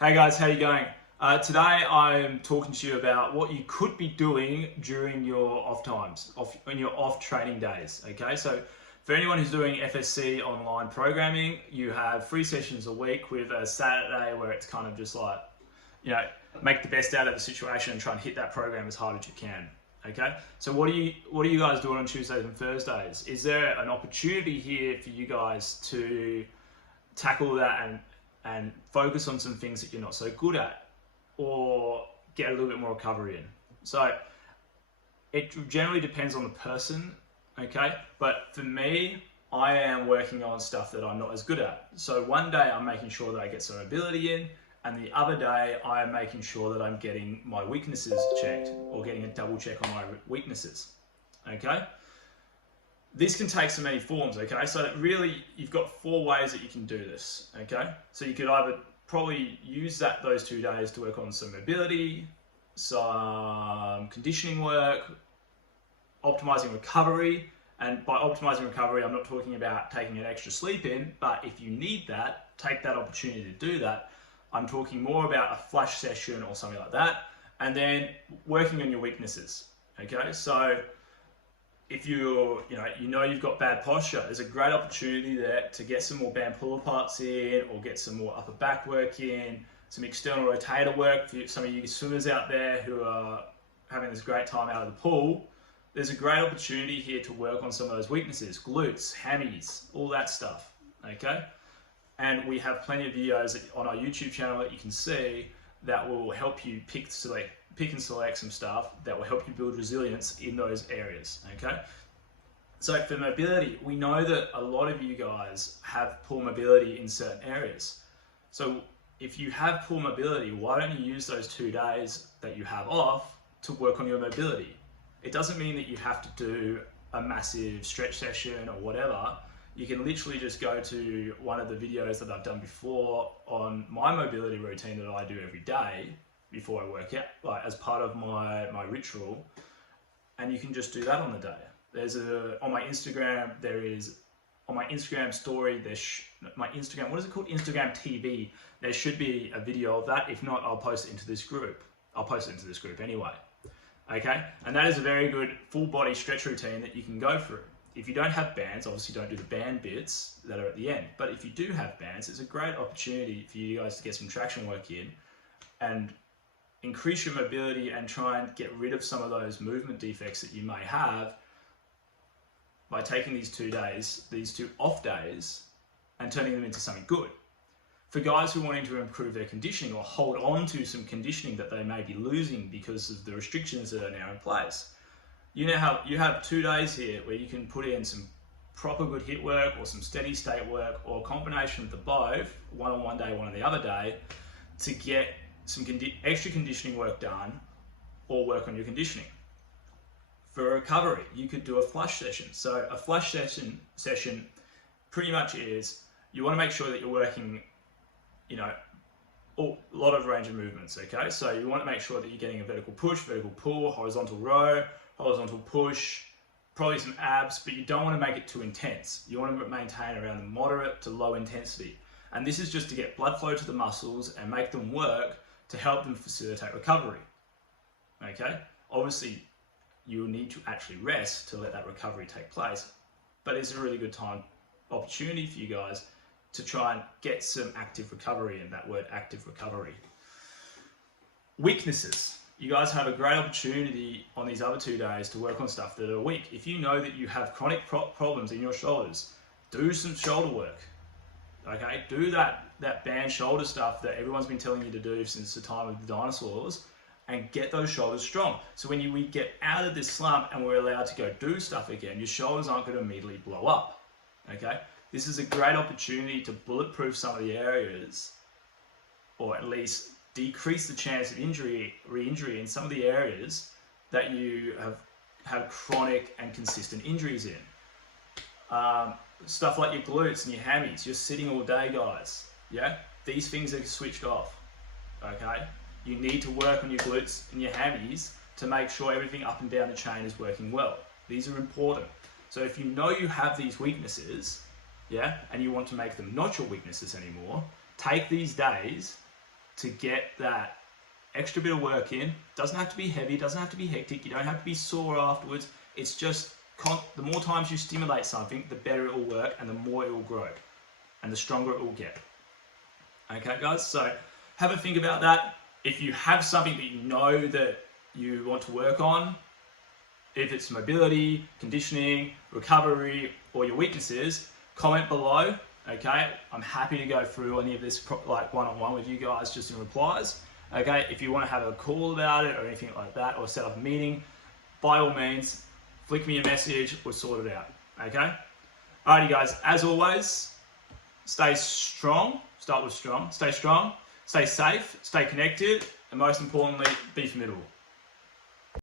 Hey guys, how you going? Today I'm talking to you about what you could be doing during your off times, on your off training days. Okay, so for anyone who's doing FSC online programming, you have 3 sessions a week with a Saturday where it's kind of just like, you know, make the best out of the situation and try and hit that program as hard as you can. Okay, so what are you guys doing on Tuesdays and Thursdays? Is there an opportunity here for you guys to tackle that and focus on some things that you're not so good at, or get a little bit more recovery in? So it generally depends on the person, okay? But for me, I am working on stuff that I'm not as good at. So one day I'm making sure that I get some mobility in, and the other day I am making sure that I'm getting my weaknesses checked, or getting a double check on my weaknesses, okay? This can take so many forms, okay? So really, you've got 4 ways that you can do this, okay? So you could either probably use those 2 days to work on some mobility, some conditioning work, optimizing recovery. And by optimizing recovery, I'm not talking about taking an extra sleep in, but if you need that, take that opportunity to do that. I'm talking more about a flash session or something like that, and then working on your weaknesses, okay? So if you know you've got bad posture, there's a great opportunity there to get some more band pull aparts in, or get some more upper back work in, some external rotator work for some of you swimmers out there who are having this great time out of the pool. There's a great opportunity here to work on some of those weaknesses, glutes, hammies, all that stuff, okay? And we have plenty of videos on our YouTube channel that you can see that will help you pick and select some stuff that will help you build resilience in those areas, okay? So for mobility, we know that a lot of you guys have poor mobility in certain areas. So if you have poor mobility, why don't you use those 2 days that you have off to work on your mobility? It doesn't mean that you have to do a massive stretch session or whatever. You can literally just go to one of the videos that I've done before on my mobility routine that I do every day before I work out, like as part of my ritual, and you can just do that on the day. There's on my Instagram story, my Instagram, what is it called? Instagram TV. There should be a video of that. If not, I'll post it into this group. I'll post it into this group anyway. Okay, and that is a very good full body stretch routine that you can go through. If you don't have bands, obviously don't do the band bits that are at the end. But if you do have bands, it's a great opportunity for you guys to get some traction work in and increase your mobility and try and get rid of some of those movement defects that you may have by taking these 2 days, these 2 off days, and turning them into something good. For guys who are wanting to improve their conditioning or hold on to some conditioning that they may be losing because of the restrictions that are now in place, you have 2 days here where you can put in some proper good HIIT work or some steady state work, or a combination of the both, one on one day, one on the other day, to get some extra conditioning work done or work on your conditioning. For recovery, you could do a flush session. So a flush session pretty much is, you want to make sure that you're working, a lot of range of movements, okay? So you want to make sure that you're getting a vertical push, vertical pull, horizontal row, horizontal push, probably some abs, but you don't want to make it too intense. You want to maintain around the moderate to low intensity. And this is just to get blood flow to the muscles and make them work to help them facilitate recovery, okay? Obviously, you will need to actually rest to let that recovery take place, but it's a really good opportunity for you guys to try and get some active recovery, and that word active recovery. Weaknesses. You guys have a great opportunity on these other 2 days to work on stuff that are weak. If you know that you have chronic problems in your shoulders, do some shoulder work, okay? Do that band shoulder stuff that everyone's been telling you to do since the time of the dinosaurs, and get those shoulders strong. So when we get out of this slump and we're allowed to go do stuff again, your shoulders aren't going to immediately blow up, okay? This is a great opportunity to bulletproof some of the areas, or at least decrease the chance of re-injury in some of the areas that you have chronic and consistent injuries in. Stuff like your glutes and your hammies. You're sitting all day, guys. Yeah, these things are switched off. Okay, you need to work on your glutes and your hammies to make sure everything up and down the chain is working well. These are important. So if you know you have these weaknesses, yeah, and you want to make them not your weaknesses anymore, take these days to get that extra bit of work in. Doesn't have to be heavy, doesn't have to be hectic, you don't have to be sore afterwards. It's just the more times you stimulate something, the better it will work and the more it will grow and the stronger it will get. Okay guys, so have a think about that. If you have something that you know that you want to work on, if it's mobility, conditioning, recovery, or your weaknesses, comment below. Okay, I'm happy to go through any of this like one-on-one with you guys just in replies. Okay, if you want to have a call about it or anything like that, or set up a meeting, by all means, flick me a message, we'll sort it out. Okay, alrighty guys, as always, stay strong, start with strong, stay safe, stay connected, and most importantly, be formidable.